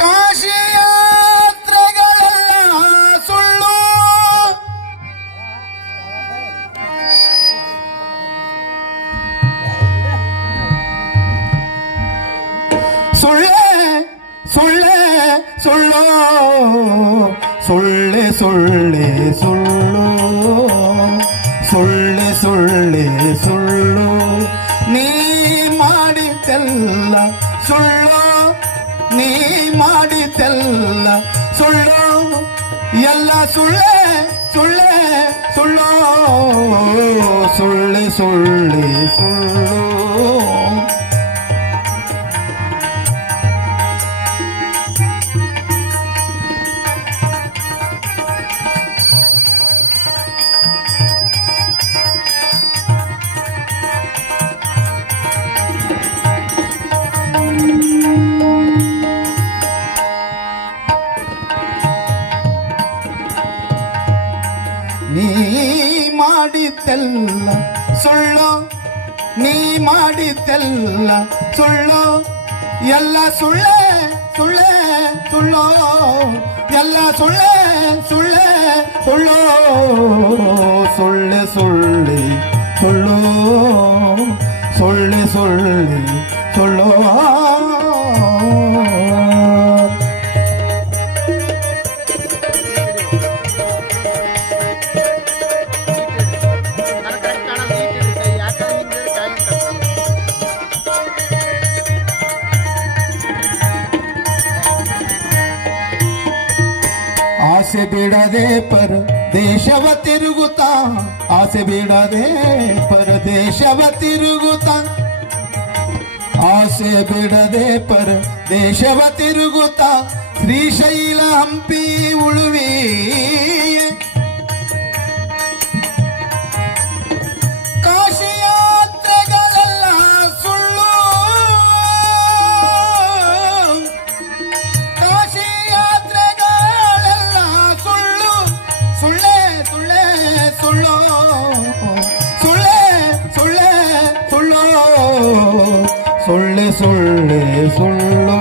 ಕಾಶಿ ಯಾತ್ರೆಗಳೆಲ್ಲ ಸುಳ್ಳು, ಸುಳ್ಳೆ ಸುಳ್ಳೆ ಸುಳ್ಳು, ಸುಳ್ಳೆ ಸುಳ್ಳೆ ಸುಳ್ಳು, ಸುಳ್ಳೆ ಸುಳ್ಳೆ ಸುಳ್ಳು, ನೀ ಮಾಡಿದ್ದೆಲ್ಲ ಸುಳ್ಳು, ನೀ ಮಾಡಿದ್ದೆಲ್ಲ ಸುಳ್ಳು, ಎಲ್ಲ ಸುಳ್ಳೆ ಸುಳ್ಳೆ ಸುಳ್ಳು, ಸುಳ್ಳೆ ಸುಳ್ಳೆ ಸುಳ್ಳು. ನೀ ಮಾಡಿದ್ದೆಲ್ಲ ಸುಳ್ಳು, ನೀ ಮಾಡಿದ್ದೆಲ್ಲ ಸುಳ್ಳು, ಎಲ್ಲ ಸುಳ್ಳೆ ಸುಳ್ಳೆ ಸುಳ್ಳು, ಎಲ್ಲ ಸುಳ್ಳೆ ಸುಳ್ಳೆ ಸುಳ್ಳು, ಸುಳ್ಳೆ ಸುಳ್ಳೆ ಸುಳ್ಳು, ಸುಳ್ಳೆ ಸುಳ್ಳೆ ಸುಳ್ಳು. ಆಸೆ ಬಿಡದೆ ಪರದೇಶವ ತಿರುಗುತ್ತಾ, ಆಸೆ ಬಿಡದೆ ಪರದೇಶವ ತಿರುಗುತ್ತಾ, ಆಸೆ ಬಿಡದೆ ಪರದೇಶವ ತಿರುಗುತ್ತಾ, ಶ್ರೀಶೈಲ ಹಂಪಿ ಉಳುವಿ, ಕಾಶಿ ಯಾತ್ರೆಗಳೆಲ್ಲ ಸುಳ್ಳು, ಕಾಶಿ ಯಾತ್ರೆಗಳೆಲ್ಲ ಸುಳ್ಳು, ಸುಳ್ಳೆ ಸುಳ್ಳೆ ಸುಳ್ಳು, ಸುಳ್ಳೆ ಸುಳ್ಳೆ ಸುಳ್ಳು, ಸುಳ್ಳೆ ಸುಳ್ಳೆ ಸುಳ್ಳು,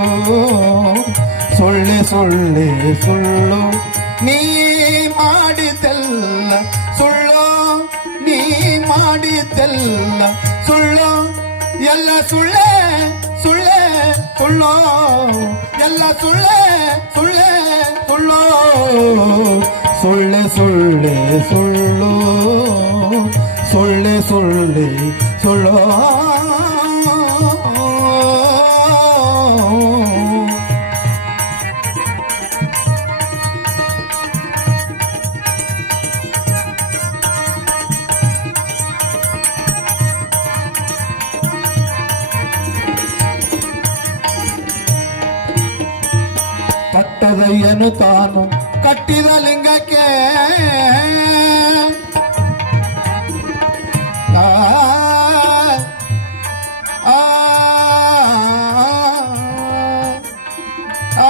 ಸುಳ್ಳೆ ಸುಳ್ಳೆ ಸುಳ್ಳು, ನೀ ಮಾಡಿದ್ದೆಲ್ಲ ಸುಳ್ಳು, ನೀ ಮಾಡಿದ್ದೆಲ್ಲ ಸುಳ್ಳು, ಎಲ್ಲ ಸುಳ್ಳೆ ಸುಳ್ಳೆ ಸುಳ್ಳು, ಎಲ್ಲ ಸುಳ್ಳೆ ಸುಳ್ಳೆ ಸುಳ್ಳು, ಸುಳ್ಳೆ ಸುಳ್ಳೆ ಸುಳ್ಳು, ಸುಳ್ಳೆ ಸುಳ್ಳೆ ಸುಳ್ಳು. ಪಟ್ಟದಯ್ಯನು ತಾನು ಕಟ್ಟಿದ ಲಿಂಗಕ್ಕೆ ಆ ಆ ಆ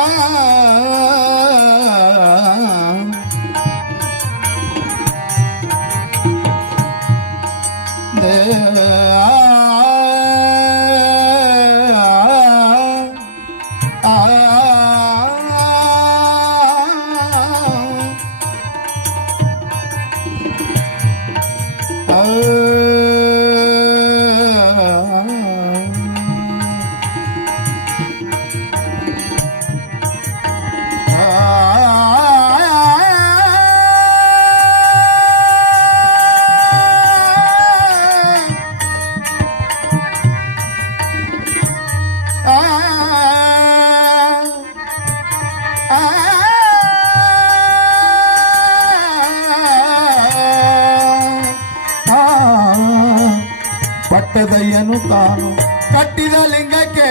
ಪಟ್ಟದಯ್ಯನು ತಾನು ಕಟ್ಟಿದ ಲಿಂಗಕ್ಕೆ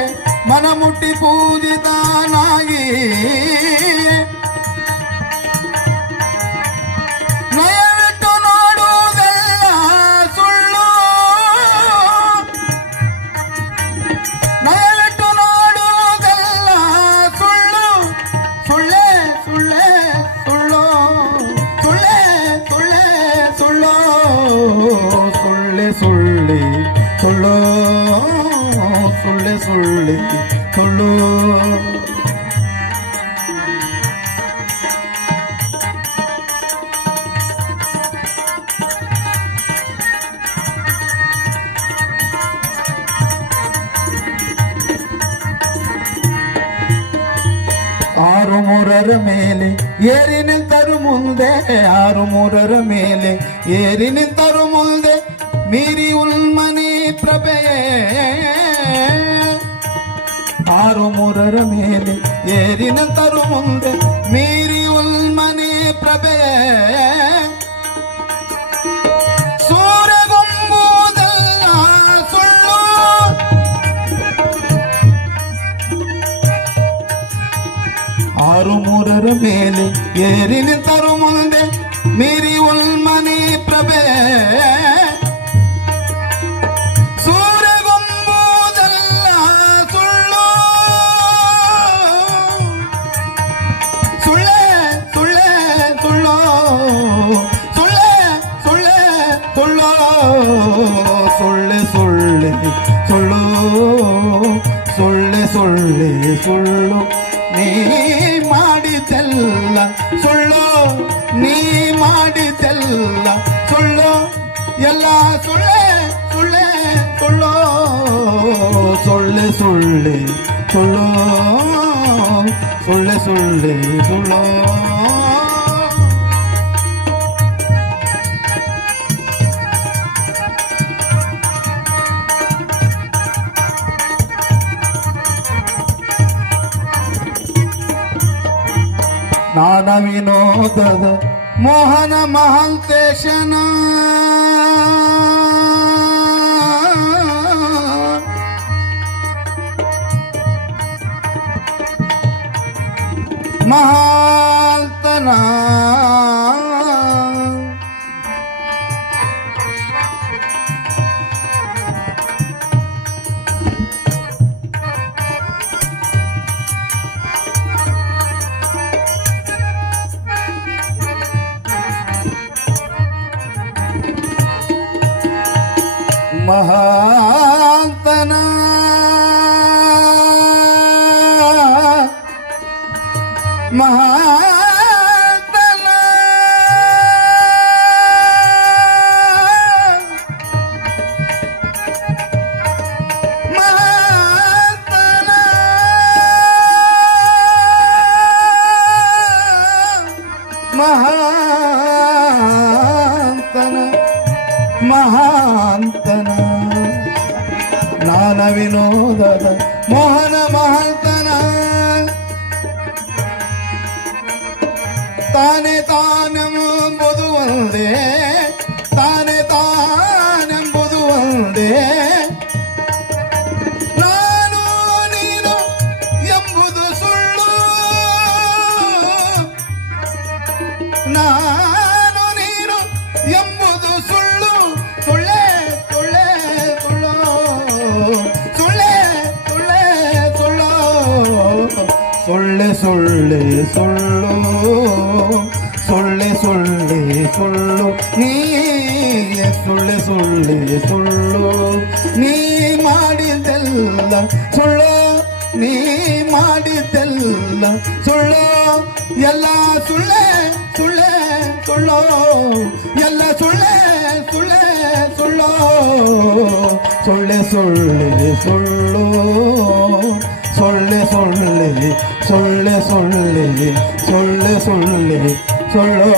ಮನಮುಟ್ಟಿ ಪೂಜಿತನಾಗಿ ನಯವಿಟ್ಟು ನೋಡುವುದೆಲ್ಲ ಸುಳ್ಳು, ನಯವಿಟ್ಟು ನೋಡುವುದೆಲ್ಲ ಸುಳ್ಳು, ಸುಳ್ಳೆ ಸುಳ್ಳೆ ಸುಳ್ಳು, ಸುಳ್ಳೆ ಸುಳ್ಳೆ ಸುಳ್ಳು, ಸುಳ್ಳೆ ಸುಳ್ಳೆ ಸುಳ್ಳು, ಸುಳ್ಳೆ ಸುಳ್ಳೆ ಸುಳ್ಳು. ಆರು ಮೂರರ ಮೇಲೆ ಏರಿ ನಿಂತರು ಮುಂದೆ, ಆರು ಮೂರರ ಮೇಲೆ ಏರಿ ನಿಂತರು ಮುಂದೆ, ಮೀರಿ ಉಲ್ಮನಿ ಪ್ರಭೆಯೇ. ಆರು ಮೂರರ ಮೇಲೆ ಏರಿ ನಿಂತರು ಮುಂದೆ, ಮೀರಿ ಉಲ್ಮನಿ ಪ್ರಭೆಯೇ. ಸೂರ್ಯಗೊಂಬುದಲ್ಲ ಸುಳ್ಳು, ಆರು ಮೂರರ ಮೇಲೆ ಏರಿ ನಿಂತರು ಮುಂದೆ, ಮೀರಿ ಉಲ್ಮನಿ ಪ್ರಭೆ. ಸೂರ್ಯಗೊಂಬುದಲ್ಲ ಸುಳ್ಳು, ಸುಳ್ಳೆ ಸುಳ್ಳೆ ಸುಳ್ಳು, ಸುಳ್ಳೆ ಸುಳ್ಳೆ ಸುಳ್ಳು, ಸುಳ್ಳೆ ಸುಳ್ಳೆ ಸುಳ್ಳು, ಸುಳ್ಳೆ ಸುಳ್ಳೆ ಸುಳ್ಳು. ನೀ ಮಾಡಿದೆಲ್ಲ ಸುಳ್ಳು, ನೀ ಮಾಡಿದೆಲ್ಲ ಸುಳ್ಳು, ಎಲ್ಲ ಸುಳ್ಳೆ ಸುಳ್ಳೆ ಸುಳ್ಳು, ಸುಳ್ಳೆ ಸುಳ್ಳೆ ಸುಳ್ಳು, ಸುಳ್ಳೆ ಸುಳ್ಳೆ ಸುಳ್ಳು. ನಾನ ವಿನೋದದ ಮೋಹನ ಮಹಾಂತೇಶನ, ಮಹಾಂತನ ಮಹಾಂತನ ಮಹಾಂತನ ಮಹಾಂತನ ಮಹಾಂತನ ಮಹಾಂತನ. ನಾನ ವಿನೋದದ ಮೋಹನ ಮಹಾಂತನ, ತಾನೆ ತಾನೆಂಬುದು ಒಂದೇ, ತಾನೆ ತಾನೆಂಬುದು ಒಂದೇ, ನಾನು ನೀನು ಎಂಬುದು ಸುಳ್ಳು, ನಾನು ನೀನು ಎಂಬುದು ಸುಳ್ಳು, ಸುಳ್ಳೆ ಸುಳ್ಳೆ ಸುಳ್ಳು, ಸುಳ್ಳೆ ಸುಳ್ಳೆ ಸುಳ್ಳು, ಸುಳ್ಳೆ ಸುಳ್ಳೆ ಸುಳ್ಳು, ಸುಳ್ಳೆ ಸುಳ್ಳೆ ಸುಳ್ಳು. ನೀ ಸುಳ್ಳೆ ಸುಳ್ಳೆ ಸುಳ್ಳು, ನೀ ಮಾಡಿದೆಲ್ಲ ಸುಳ್ಳು, ನೀ ಮಾಡಿದೆಲ್ಲ ಸುಳ್ಳು, ಎಲ್ಲ ಸುಳ್ಳೆ ಸುಳ್ಳೆ ಸುಳ್ಳು, ಎಲ್ಲ ಸುಳ್ಳೆ ಸುಳ್ಳೆ ಸುಳ್ಳು, ಸುಳ್ಳೆ ಸುಳ್ಳೆ ಸುಳ್ಳು, ಸುಳ್ಳೆ ಸುಳ್ಳೆ ಸುಳ್ಳೆ ಸುಳ್ಳೆ ಸುಳ್ಳೆ ಸುಳ್ಳೆ ಸುಳ್ಳು.